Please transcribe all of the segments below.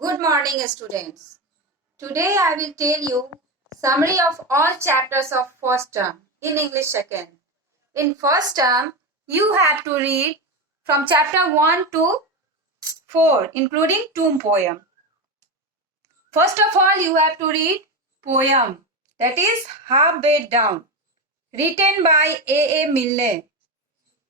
Good morning, students. Today I will tell you summary of all chapters of first term in English second. In first term, you have to read from chapter 1 to 4, including 2 poem. First of all, you have to read poem, that is Halfway Down, written by A. Milne.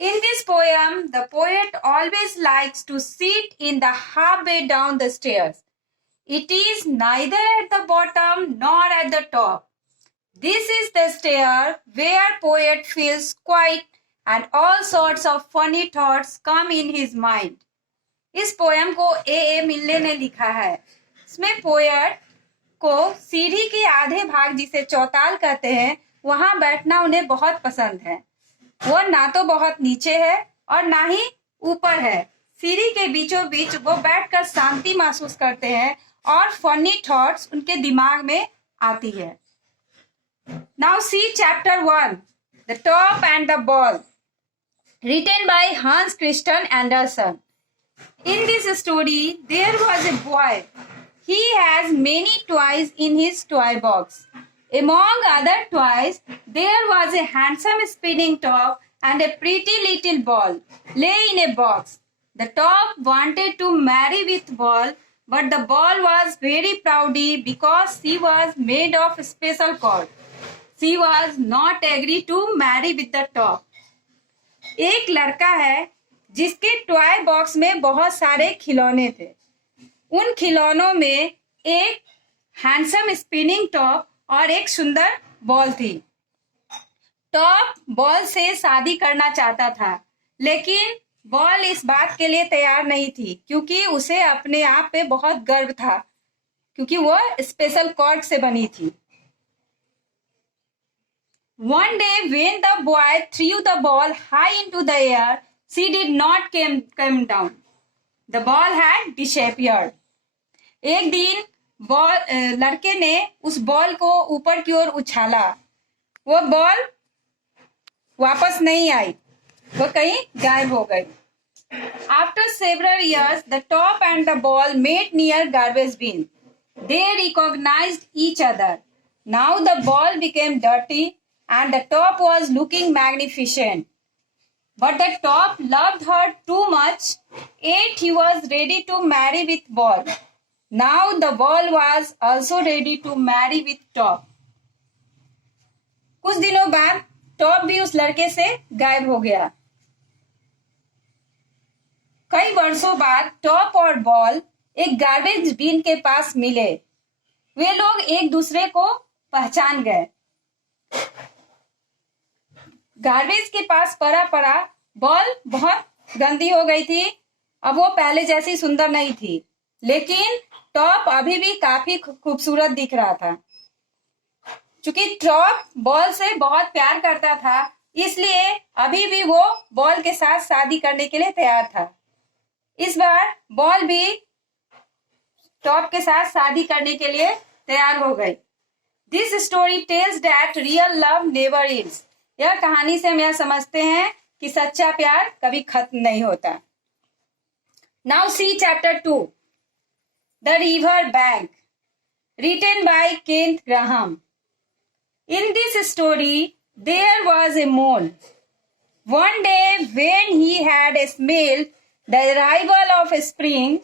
In this poem, the poet always likes to sit in the halfway down the stairs. It is neither at the bottom nor at the top. This is the stair where poet feels quiet and all sorts of funny thoughts come in his mind. इस poem को ए मिल्ले ने लिखा है. इसमें poet को सीढ़ी के आधे भाग जिसे चौताल कहते हैं वहां बैठना उन्हें बहुत पसंद है. वो ना तो बहुत नीचे है और ना ही ऊपर है. सीढ़ी के बीचों बीच वो बैठकर शांति महसूस करते हैं और फनी थॉट्स उनके दिमाग में आती है. Now see chapter 1, the top and the ball, written by Hans Christian Andersen. In this story, there was a boy. He has many toys in his toy box. Among other toys, there was a handsome spinning top and a pretty little ball lay in a box. The top wanted to marry with ball, but the ball was very proudy because she was made of special cord. She was not agree to marry with the top. एक लड़का है जिसके toy box में बहुत सारे खिलौने थे. उन खिलौनों में एक हैंडसम स्पिनिंग टॉप और एक सुंदर बॉल थी. टॉप बॉल से शादी करना चाहता था, लेकिन बॉल इस बात के लिए तैयार नहीं थी क्योंकि उसे अपने आप पे बहुत गर्व था, क्योंकि वो स्पेशल कॉर्ड से बनी थी. One day when the boy threw the ball high into the air, she did not come down. The ball had disappeared. एक दिन लड़के ने उस बॉल को ऊपर की ओर उछाला. वो बॉल वापस नहीं आई, वो कहीं गायब हो गई. After several years, the top and the ball met near garbage bin. They recognized each other. Now the ball became dirty and the top was looking magnificent. But the top loved her too much, yet he was ready to marry with ball. Now the ball was also ready to marry with top. कुछ दिनों बाद top भी उस लड़के से गायब हो गया. कई वर्षों बाद टॉप और बॉल एक गार्बेज बिन के पास मिले. वे लोग एक दूसरे को पहचान गए. गार्बेज के पास पड़ा बॉल बहुत गंदी हो गई थी. अब वो पहले जैसी सुंदर नहीं थी, लेकिन टॉप अभी भी काफी खूबसूरत दिख रहा था. चूंकि टॉप बॉल से बहुत प्यार करता था, इसलिए अभी भी वो बॉल के साथ शादी करने के लिए तैयार था. इस बार बॉल भी टॉप के साथ शादी करने के लिए तैयार हो गई. This story tells that real love never ends. यह कहानी से हम यह समझते हैं कि सच्चा प्यार कभी खत्म नहीं होता. Now see chapter 2, the river bank, written by Kent Graham. In this story, there was a mole. One day when he had smelled the arrival of spring,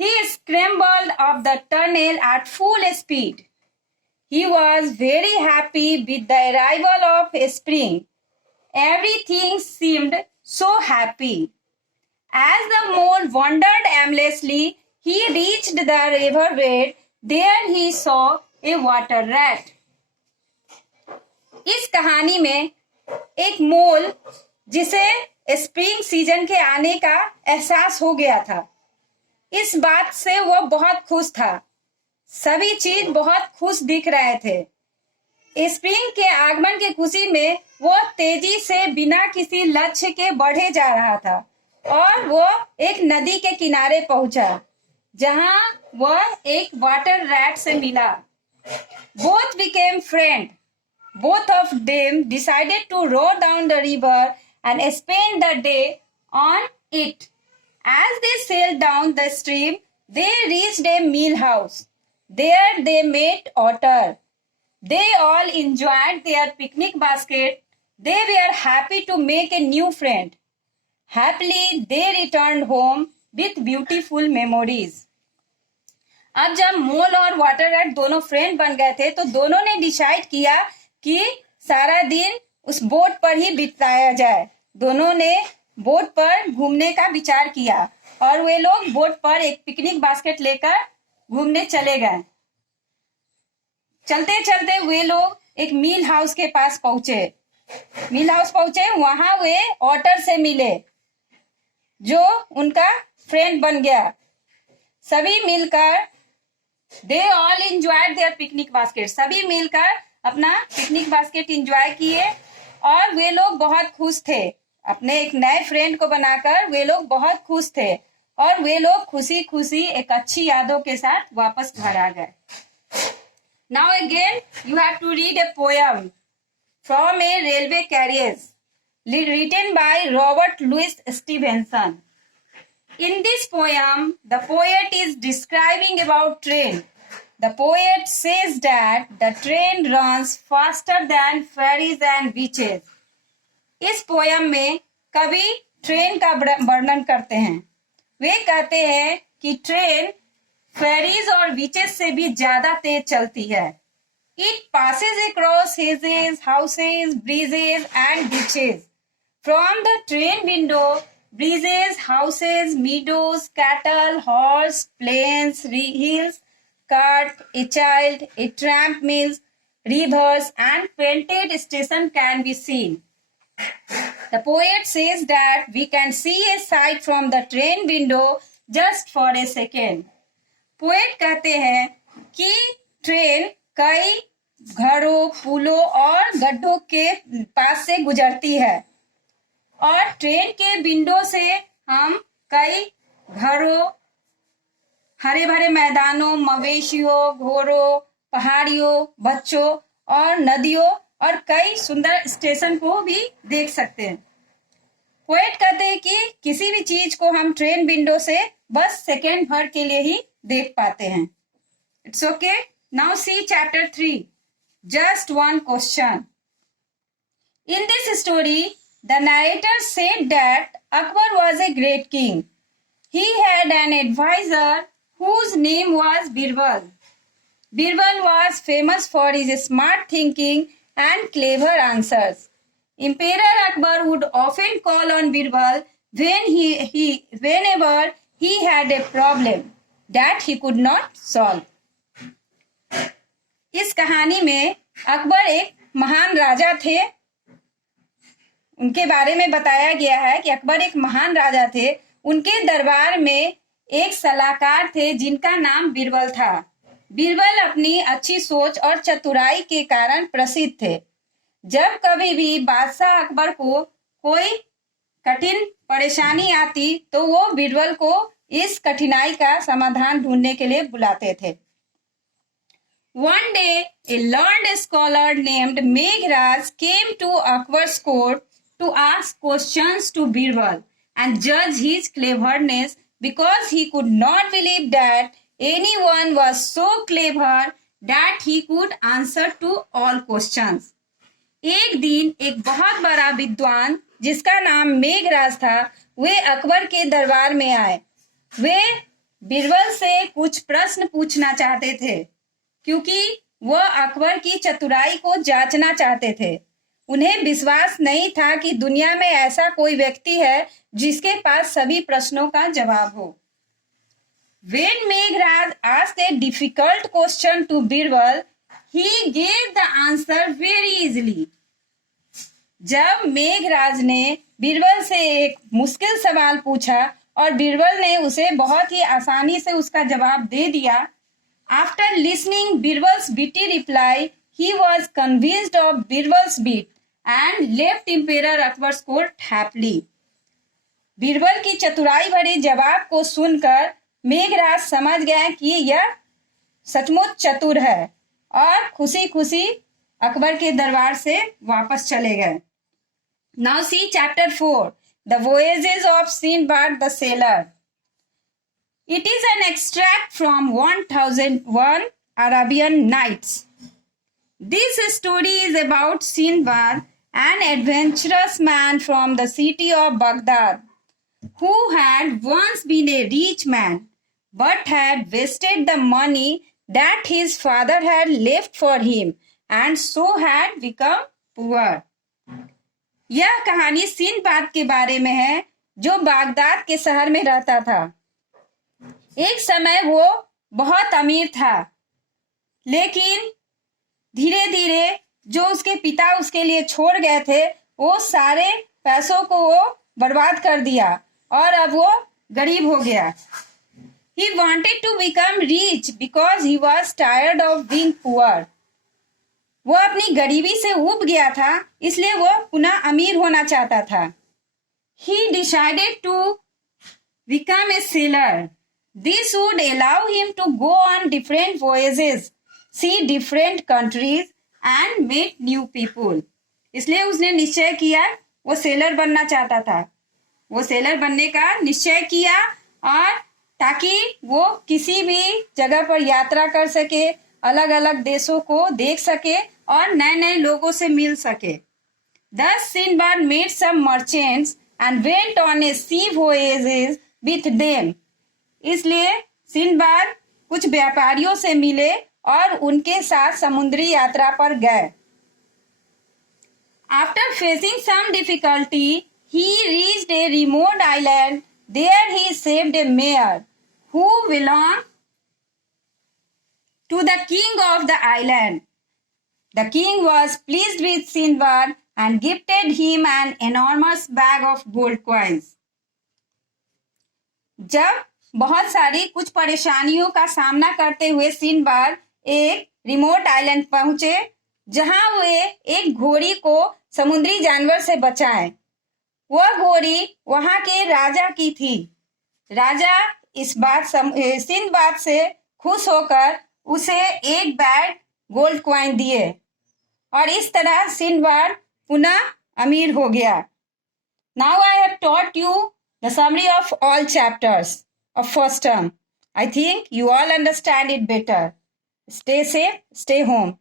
he scrambled up the tunnel at full speed. He was very happy with the arrival of spring. Everything seemed so happy. As the mole wandered aimlessly, he reached the river bed. There he saw a water rat. इस कहानी में एक मोल जिसे spring season के आने का एहसास हो गया था, इस बात से वो बहुत खुश था. सभी चीज बहुत खुश दिख रहे थे. स्प्रिंग के आगमन की खुशी में वो तेजी से बिना किसी लक्ष्य के बढ़े जा रहा था और वो एक नदी के किनारे पहुंचा, जहां वह एक वाटर रैट से मिला. Both became friends. Both of them decided to row down the river and spend the day on it. As they sailed down the stream, They reached a meal house. There they met Otter. They all enjoyed their picnic basket. They were happy to make a new friend. Happily, they returned home with beautiful memories. अब जब मोल और water rat दोनों friend बन गए थे तो दोनों ने डिसाइड किया कि सारा दिन उस बोट पर ही बिताया जाए. दोनों ने बोट पर घूमने का विचार किया और वे लोग बोट पर एक पिकनिक बास्केट लेकर घूमने चले गए. चलते चलते वे लोग एक मील हाउस के पास पहुंचे. मील हाउस पहुंचे, वहां वे ऑटर से मिले जो उनका फ्रेंड बन गया. सभी मिलकर they all enjoyed their picnic basket. सभी मिलकर अपना पिकनिक बास्केट एंजॉय किए और वे लोग बहुत खुश थे. अपने एक नए फ्रेंड को बनाकर वे लोग बहुत खुश थे और वे लोग खुशी खुशी एक अच्छी यादों के साथ वापस घर आ गए. Now again you have to read a poem from a railway carriers written by Robert Louis Stevenson. In this poem, the poet is describing about train. The poet says that the train runs faster than ferries and beaches. इस poem में कवि train का वर्णन करते हैं. वे कहते हैं कि ट्रेन फेरीज और बीचेस से भी ज्यादा तेज चलती है. It passes across hedges, houses, bridges and beaches. From the train window, bridges, houses, meadows, cattle, horse, plains, hills, cart, a child, a tramp mills, rivers, and painted station can be seen. The poet says that we can see a sight from the train window just for a second. Poet कहते हैं कि train कई घरों, पुलों और गड्ढों के पास से गुजरती है और ट्रेन के विंडो से हम कई घरों, हरे भरे मैदानों, मवेशियों, घोड़ों, पहाड़ियों, बच्चों और नदियों और कई सुंदर स्टेशन को भी देख सकते हैं. पोएट कहते हैं कि किसी भी चीज को हम ट्रेन विंडो से बस सेकेंड भर के लिए ही देख पाते हैं. It's okay. Now see chapter 3. Just one question. In this story the narrator said that Akbar was a great king. He had an advisor whose name was Birbal. Birbal was famous for his smart thinking and clever answers. Emperor Akbar would often call on Birbal whenever he had a problem that he could not solve. इस कहानी में अकबर एक महान राजा थे. उनके बारे में बताया गया है कि अकबर एक महान राजा थे. उनके दरबार में एक सलाहकार थे जिनका नाम बीरबल था. बीरबल अपनी अच्छी सोच और चतुराई के कारण प्रसिद्ध थे. जब कभी भी बादशाह अकबर को कोई कठिन परेशानी आती तो वो बीरबल को इस कठिनाई का समाधान ढूंढने के लिए बुलाते थे. One day, a learned scholar named Meghraj came to Akbar's court to ask questions to Birbal and judge his cleverness because he could not believe that anyone was so clever that he could answer to all questions. एक दिन एक बहुत बड़ा विद्वान जिसका नाम मेघराज था, वे अकबर के दरबार में आए. वे बीरबल से कुछ प्रश्न पूछना चाहते थे क्योंकि वह अकबर की चतुराई को जांचना चाहते थे. उन्हें विश्वास नहीं था कि दुनिया में ऐसा कोई व्यक्ति है जिसके पास सभी प्रश्नों का जवाब हो. When Meghraj asked a difficult question to Birbal, he gave the answer very easily. जब मेघराज ने बीरबल से एक मुश्किल सवाल पूछा और बीरबल ने उसे बहुत ही आसानी से उसका जवाब दे दिया. After listening Birbal's witty reply, he was convinced of Birbal's wit and left Emperor Akbar's court happily. Birbal की चतुराई भरे जवाब को सुनकर मेघराज समझ गया कि यह सचमुच चतुर है और खुशी खुशी अकबर के दरबार से वापस चले गए. Now see chapter 4, The Voyages of Sinbad the Sailor. It is an extract from 1001 Arabian Nights. This story is about Sinbad, an adventurous man from the city of Baghdad, who had once been a rich man, but had wasted the money that his father had left for him, and so had become poor. यह कहानी Sinbad के बारे में है, जो Baghdad के शहर में रहता था। एक समय वो बहुत अमीर था, लेकिन धीरे धीरे जो उसके पिता उसके लिए छोड़ गए थे, वो सारे पैसों को वो बर्बाद कर दिया और अब वो गरीब हो गया। He wanted to become rich because he was tired of being poor. वो अपनी गरीबी से ऊब गया था, इसलिए वो पुनः अमीर होना चाहता था। He decided to become a sailor. This would allow him to go on different voyages, see different countries and meet new people. इसलिए उसने निश्चय किया, वो सेलर बनना चाहता था। वो सेलर बनने का निश्चय किया और ताकि वो किसी भी जगह पर यात्रा कर सके, अलग अलग देशों को देख सके और नए नए लोगों से मिल सके। Thus Sinbad met some merchants and went on a sea voyages with them. इसलिए सिंदबाद कुछ व्यापारियों से मिले और उनके साथ समुद्री यात्रा पर गए। After facing some difficulty, he reached a remote island. There he saved a mare who belonged to the king of the island. The king was pleased with Sinbad and gifted him an enormous bag of gold coins. जब बहुत सारी कुछ परेशानियों का सामना करते हुए Sinbad एक रिमोट आइलैंड पहुंचे, जहां वे एक घोड़ी को समुद्री जानवर से बचाएं। वह घोड़ी वहां के राजा की थी। राजा इस बात सिंदबाद से खुश होकर उसे एक बैग गोल्ड कॉइन दिए और इस तरह सिंदबाद पुनः अमीर हो गया। Now I have taught you the summary of all chapters of first term. I think you all understand it better. Stay safe, stay home.